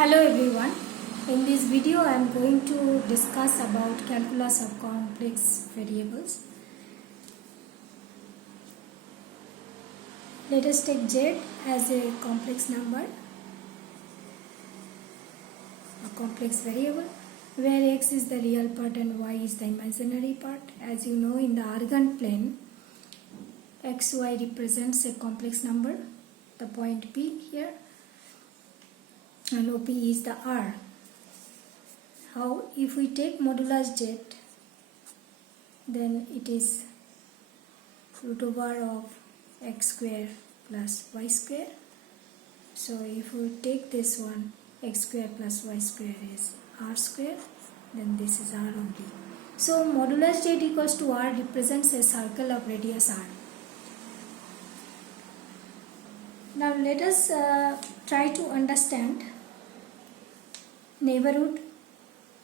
Hello everyone. In this video I am going to discuss about calculus of complex variables. Let us take z as a complex number, a complex variable, where x is the real part and y is the imaginary part. As you know, in the Argand plane, xy represents a complex number, the point P here, and OP is the R. How, if we take modulus z, then it is root over of x square plus y square. So if we take this one, x square plus y square is r square, then this is r only. So modulus z equals to r represents a circle of radius r. Now let us try to understand neighborhood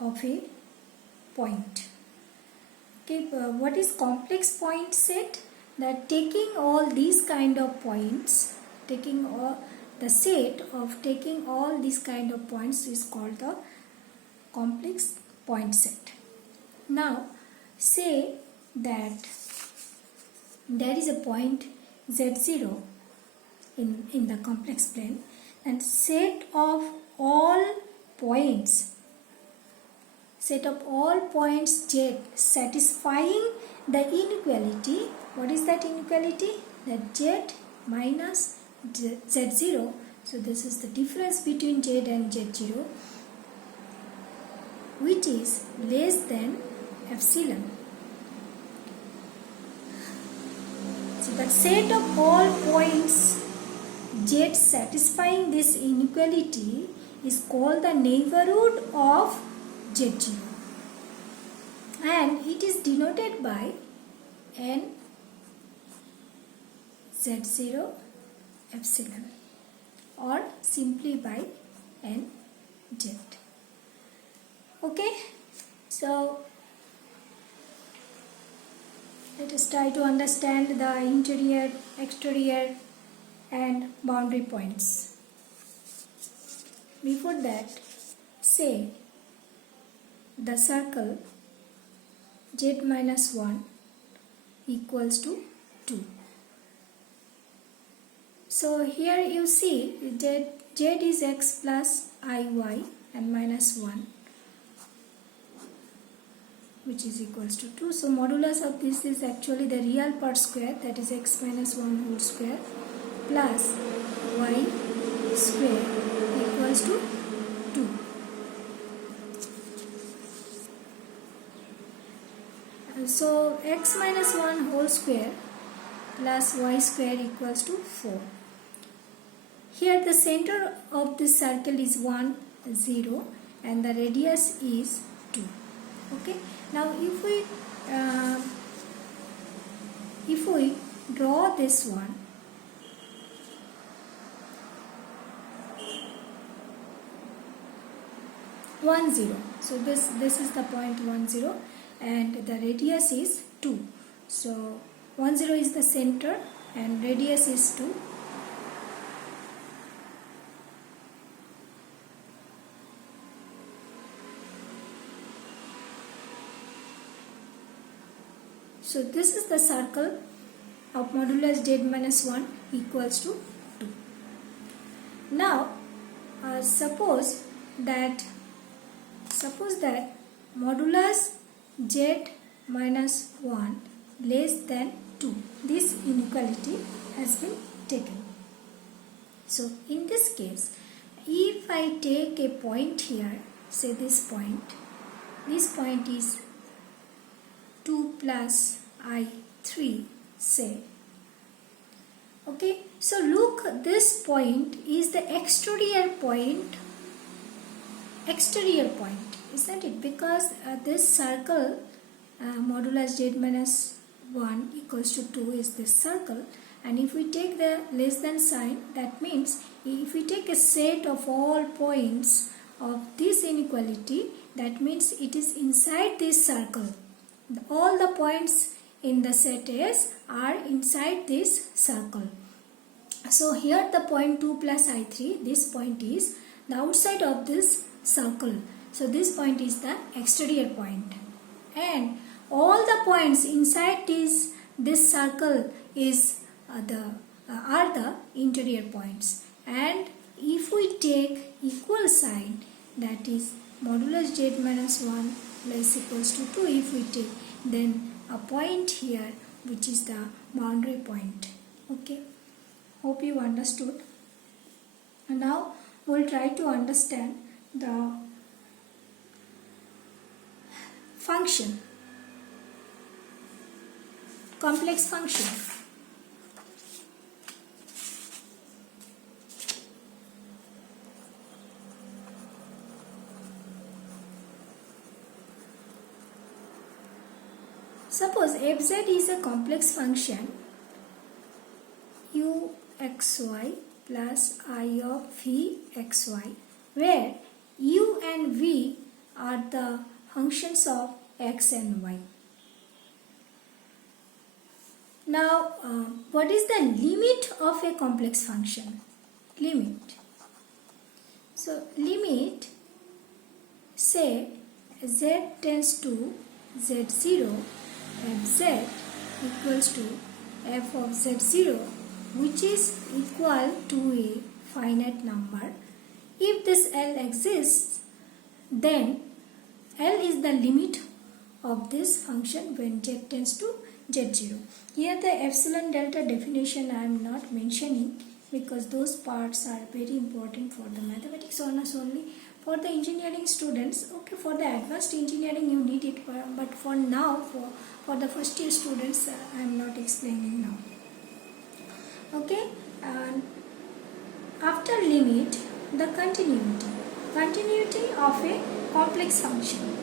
of a point. Okay, what is complex point set? That taking all these kind of points, the set of taking all these kind of points is called the complex point set. Now say that there is a point z0 in the complex plane, and set of all points z satisfying the inequality. What is that inequality? That z minus z0. So this is the difference between z and z0, which is less than epsilon. So that set of all points z satisfying this inequality is called the neighborhood of z0, and it is denoted by n z0 epsilon, or simply by n z. Okay, so let us try to understand the interior, exterior and boundary points. Before that, say the circle z minus 1 equals to 2. So here you see z is x plus iy and minus 1, which is equals to 2. So modulus of this is actually the real part square, that is x minus 1 whole square plus y square equals to 2. So x minus 1 whole square plus y square equals to 4. Here the center of this circle is 1, 0 and the radius is 2. Okay. Now if we draw this one, one zero. So this is the point 1 0 and the radius is 2. So 1 0 is the center and radius is 2. So this is the circle of modulus z minus 1 equals to 2. Now suppose that modulus z minus 1 less than 2. This inequality has been taken. So in this case, if I take a point here, say this point is 2 plus I3, say. Okay, so look, this point is the exterior point, isn't it? Because this circle modulus z minus 1 equals to 2 is this circle, and if we take the less than sign, that means if we take a set of all points of this inequality, that means it is inside this circle. All the points in the set S are inside this circle. So here the point 2 plus I3, this point is the outside of this circle. So this point is the exterior point, and all the points inside this circle is are the interior points. And if we take equal sign, that is modulus z minus 1 plus equals to 2, if we take, then a point here which is the boundary point. Okay, hope you understood. And now we'll try to understand the function, complex function. Suppose fz is a complex function uxy plus I of vxy, where u and v are the functions of x and y. Now, what is the limit of a complex function? Limit. So, limit, say z tends to z0, fz equals to f of z0, which is equal to a finite number. If this L exists, then L is the limit of this function when z tends to z0. Here the epsilon delta definition I am not mentioning because those parts are very important for the mathematics honors only. For the engineering students, okay, for the advanced engineering you need it, but for now, for the first year students, I am not explaining now. Okay, and after limit, the continuity of a complex function.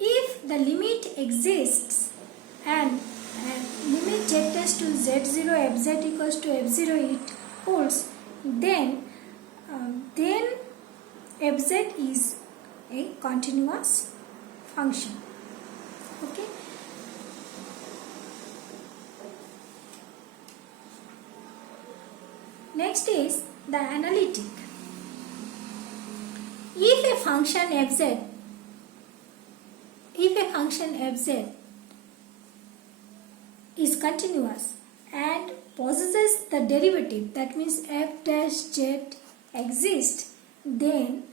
If the limit exists and limit z tends to z0, fz equals to f0, it holds, then fz is a continuous function. Okay. Next is the analytic. If a function fz is continuous and possesses the derivative, that means f dash z exists, then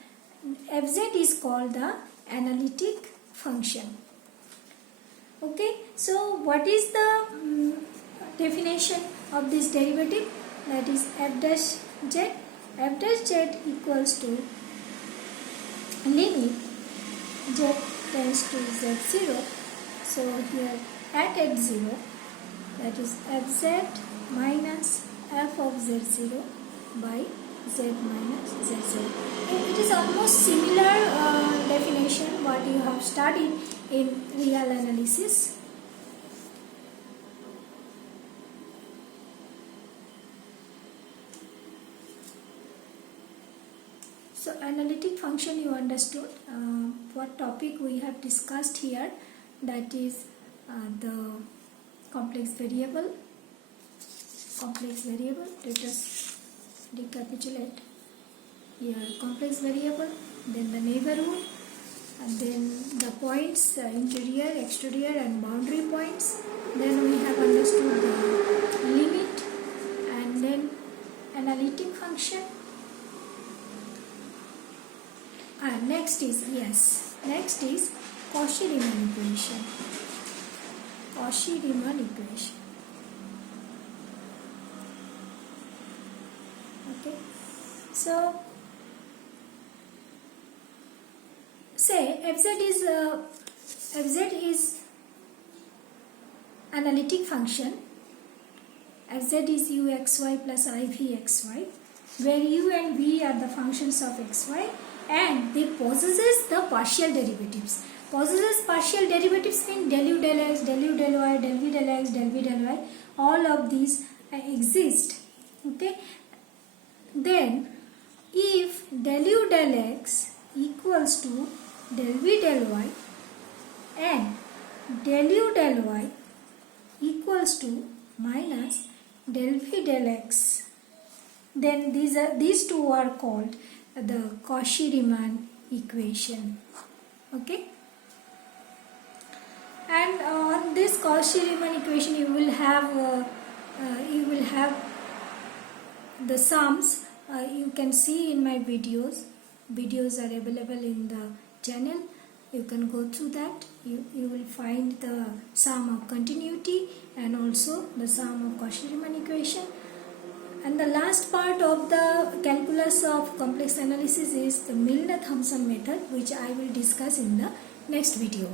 fz is called the analytic function. Okay, so what is the definition of this derivative? That is f dash z. F dash z equals to limit z tends to z0. So here at h0, that is fz minus f of z0 by z minus z0. It is almost similar definition what you have studied in real analysis. So analytic function you understood. What topic we have discussed here, that is the complex variable. Let us recapitulate. Here complex variable, then the neighborhood, and then the points, interior, exterior and boundary points. Then we have understood the limit, and then analytic function. Next is Cauchy-Riemann equation. Okay, so say fz is analytic function. Fz is uxy plus ivxy, where u and v are the functions of xy, and they possesses the partial derivatives. Possesses partial derivatives mean del u del x, del u del y, del v del x, del v del y. All of these exist. Okay. Then, if del u del x equals to del v del y, and del u del y equals to minus del v del x. Then these two are called the Cauchy-Riemann equation. Okay. And on this Cauchy-Riemann equation, you will have the sums. You can see in my videos. Videos are available in the channel. You can go through that. You will find the sum of continuity and also the sum of Cauchy-Riemann equation. And the last part of the calculus of complex analysis is the Milnor-Thomson method, which I will discuss in the next video.